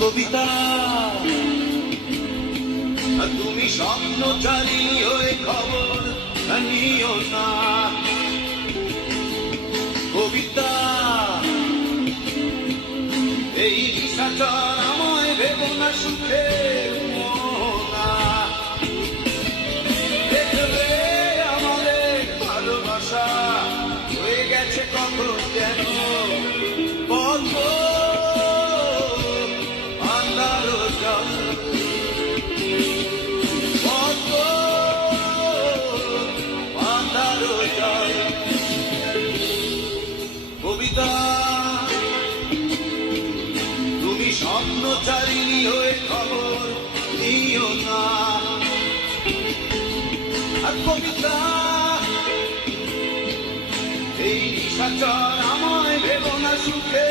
কবিতা। তুমি স্বপ্নচারী হয়ে খবর জানিও না। কবিতা এই নিশাচর আমায় ভেবো না সুখে। কবিতা এই নিশাচর আমায় ভেবো না সুখে।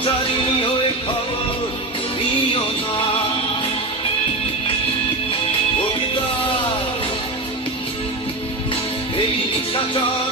প্রচারী হয়ে খবর দিও না। কবিতা এই নিশাচর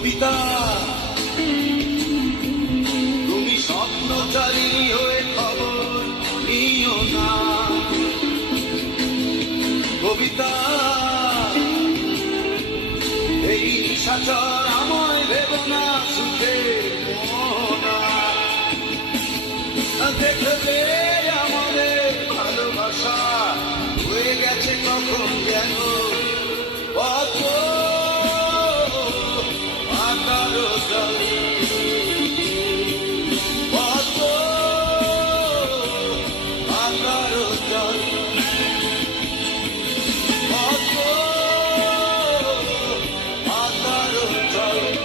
কবিতা। তুমি স্বপ্নচারী হয়ে খবর নিও না। কবিতা এই নিশাচর love.